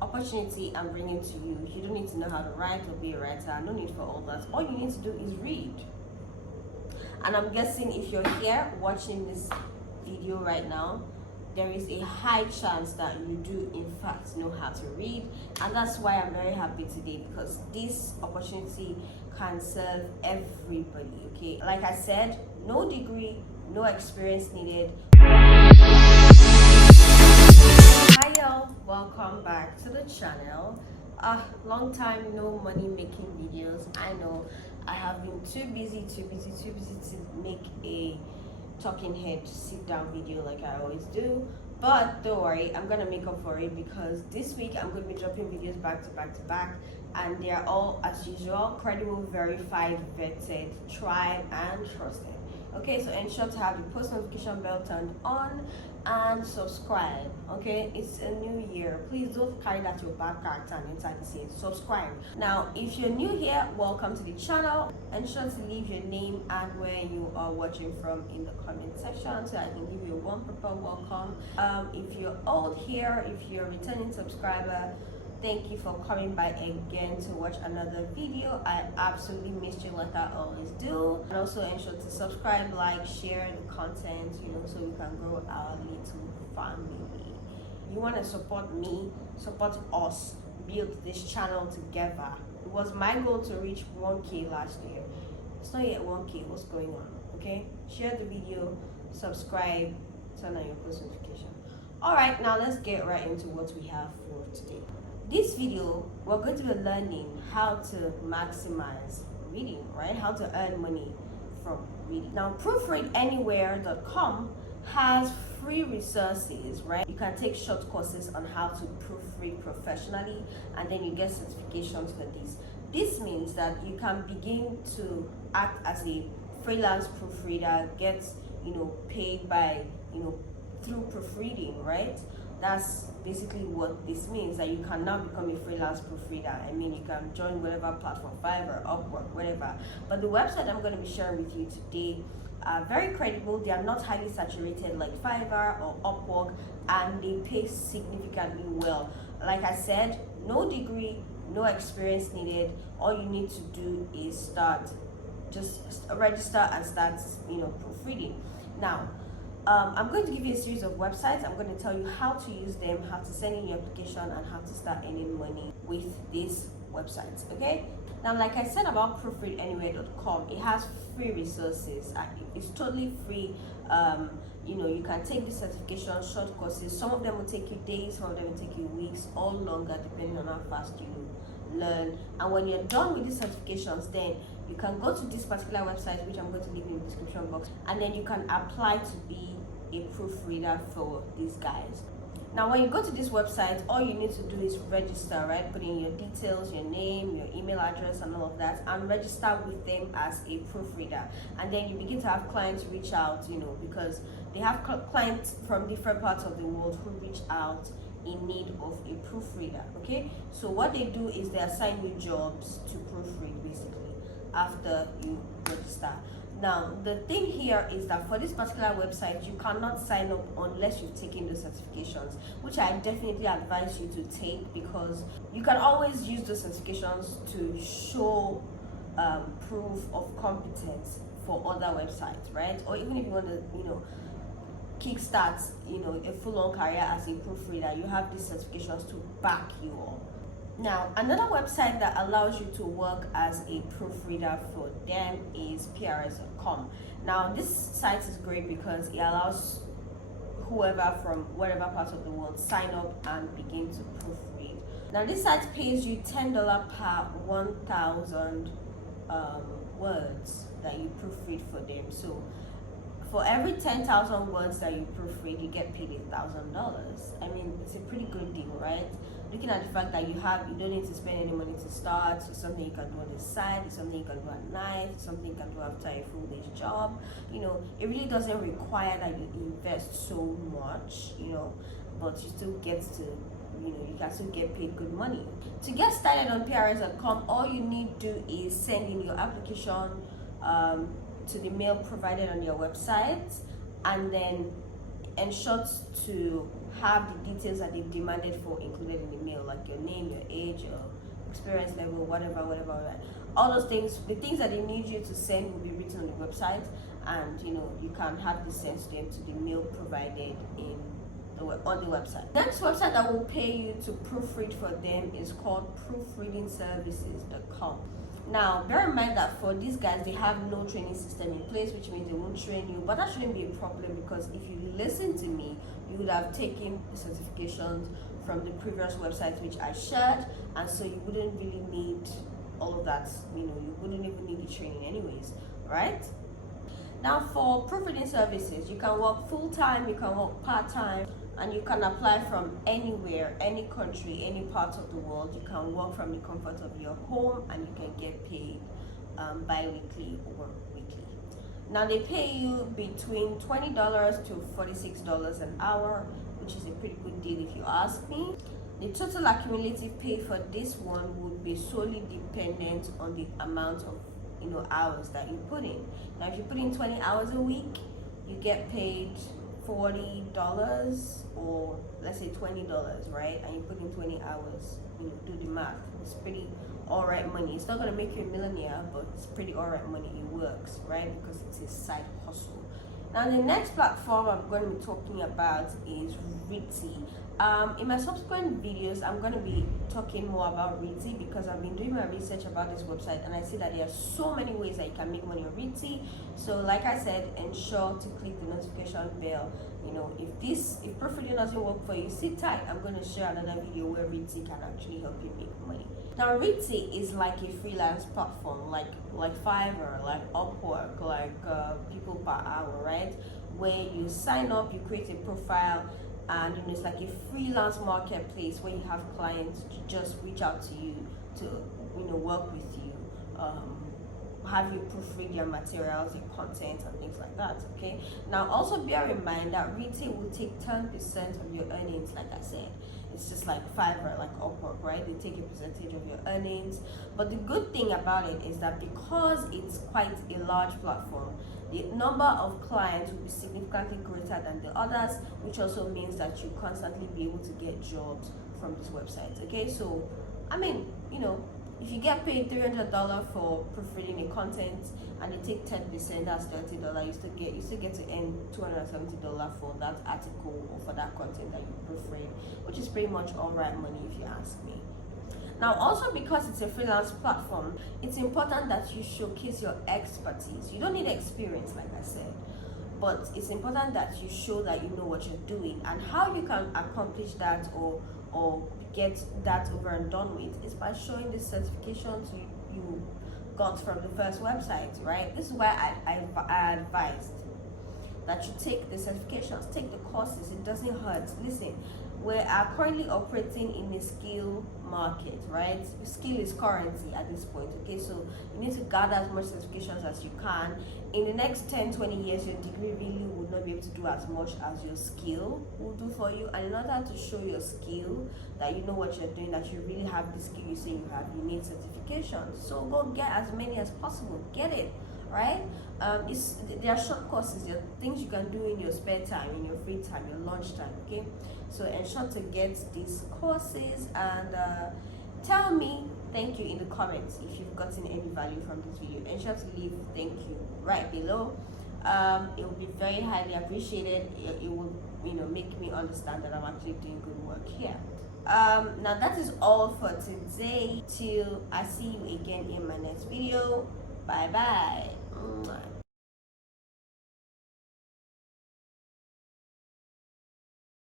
opportunity I'm bringing to you, you don't need to know how to write or be a writer. No need for all that. All you need to do is read. And I'm guessing if you're here watching this video right now, there is a high chance that you do in fact know how to read, and that's why I'm very happy today, because this opportunity can serve everybody. Okay, like I said, no degree, no experience needed. Hi y'all, welcome back to the channel. Long time no money making videos. I know I have been too busy to make a talking head sit down video like I always do, but don't worry, I'm gonna make up for it, because this week I'm going to be dropping videos back to back, and they are all, as usual, credible, verified, vetted, tried and trusted. Okay, so ensure to have the post notification bell turned on and subscribe. Okay, it's a new year, please don't carry that your bad character and enter the scene. Subscribe. Now if you're new here, welcome to the channel. Ensure to leave your name and where you are watching from in the comment section so I can give you a warm proper welcome. If you're old here, if you're a returning subscriber, thank you for coming by again to watch another video. I absolutely missed you like I always do. And also ensure to subscribe, like, share the content, so we can grow our little family. You want to support me, support us, build this channel together. It was my goal to reach 1K last year. It's not yet 1K. What's going on? Okay, share the video, subscribe, turn on your post notification. Alright, now let's get right into what we have for today. This video, we're going to be learning how to maximize reading, right? How to earn money from reading. Now, ProofreadingAnywhere.com has free resources, right? You can take short courses on how to proofread professionally, and then you get certifications for this. This means that you can begin to act as a freelance proofreader, get paid by through proofreading, right? That's basically what this means, that you can now become a freelance proofreader. I mean, you can join whatever platform, Fiverr, Upwork, whatever. But the website I'm going to be sharing with you today are very credible. They are not highly saturated like Fiverr or Upwork, and they pay significantly well. Like I said, no degree, no experience needed. All you need to do is just register and start, proofreading. Now, I'm going to give you a series of websites. I'm going to tell you how to use them, how to send in your application, and how to start earning money with these websites. Okay? Now, like I said about ProofreadingAnywhere.com, it has free resources. It's totally free. You can take the certification, short courses. Some of them will take you days, some of them will take you weeks, or longer, depending on how fast you learn. And when you're done with these certifications, then you can go to this particular website, which I'm going to leave in the description box, and then you can apply to be a proofreader for these guys. Now, when you go to this website, all you need to do is register, right? Put in your details, your name, your email address, and all of that, and register with them as a proofreader. And then you begin to have clients reach out, because they have clients from different parts of the world who reach out in need of a proofreader. Okay, so what they do is they assign you jobs to proofread basically after you register. Now, the thing here is that for this particular website, you cannot sign up unless you've taken the certifications, which I definitely advise you to take, because you can always use the certifications to show proof of competence for other websites, right? Or even if you want to, kickstart, a full-on career as a proofreader, you have these certifications to back you up. Now, another website that allows you to work as a proofreader for them is PRS.com. Now, this site is great because it allows whoever from whatever part of the world sign up and begin to proofread. Now, this site pays you $10 per 1,000 words that you proofread for them. So, for every 10,000 words that you proofread, you get paid $1,000. I mean, it's a pretty good deal, right? Looking at the fact that you don't need to spend any money to start. It's something you can do on the side, it's something you can do at night, it's something you can do after a full-day job. It really doesn't require that you invest so much, but you still get to, you can still get paid good money. To get started on PRS.com, all you need to do is send in your application to the mail provided on your website, and then ensure to have the details that they've demanded for included in the mail, like your name, your age, your experience level, whatever. All those things, the things that they need you to send will be written on the website, and you can have this sent to them to the mail provided on the website. Next website that will pay you to proofread for them is called proofreadingservices.com. Now, bear in mind that for these guys, they have no training system in place, which means they won't train you, but that shouldn't be a problem, because if you listen to me, you would have taken the certifications from the previous websites which I shared, and so you wouldn't really need all of that. You wouldn't even need the training anyways, right? Now, for proofreading services, you can work full-time, you can work part-time, and you can apply from anywhere, any country, any part of the world. You can work from the comfort of your home, and you can get paid bi-weekly or weekly. Now, they pay you between $20 to $46 an hour, which is a pretty good deal if you ask me. The total accumulative pay for this one would be solely dependent on the amount of hours that you put in. Now, if you put in 20 hours a week, you get paid $40, or let's say $20, right? And you put in 20 hours, do the math. It's pretty alright money. It's not gonna make you a millionaire, but it's pretty alright money. It works, right? Because it's a side hustle. Now, the next platform I'm going to be talking about is Reedsy. In my subsequent videos, I'm going to be talking more about Reedsy, because I've been doing my research about this website, and I see that there are so many ways that you can make money on Reedsy. So, like I said, ensure to click the notification bell. If proofreading doesn't work for you, sit tight. I'm going to share another video where Reedsy can actually help you make money. Now, Reedsy is like a freelance platform, like Fiverr, like Upwork, like People Per Hour, right? Where you sign up, you create a profile, and it's like a freelance marketplace where you have clients just reach out to you to work with you, have you proofread your materials, your content, and things like that. Okay, now also bear in mind that Reedsy will take 10% of your earnings. Like I said, it's just like Fiverr, like Upwork, right? They take a percentage of your earnings. But the good thing about it is that because it's quite a large platform, the number of clients will be significantly greater than the others, which also means that you constantly be able to get jobs from this website. Okay, so I mean, if you get paid $300 for proofreading a content, and they take 10%, that's $30. You still get to earn $270 for that article or for that content that you proofread, which is pretty much alright money if you ask me. Now, also because it's a freelance platform, it's important that you showcase your expertise. You don't need experience, like I said, but it's important that you show that you know what you're doing. And how you can accomplish that or get that over and done with is by showing the certifications you got from the first website, right? This is why I advised that you take the certifications, take the courses. It doesn't hurt. Listen, we are currently operating in a skill market, right? Skill is currency at this point. Okay, so you need to gather as much certifications as you can. In the next 10-20 years, your degree really would not be able to do as much as your skill will do for you. And in order to show your skill, that you know what you're doing, that you really have the skill you say you have, you need certifications. So go get as many as possible. Get it, right? There are short courses, there are things you can do in your spare time, in your free time, your lunch time. Okay, so ensure to get these courses, and tell me thank you in the comments if you've gotten any value from this video. Ensure to leave thank you right below. It will be very highly appreciated. It will make me understand that I'm actually doing good work here. Now that is all for today. Till I see you again in my next video. Bye bye.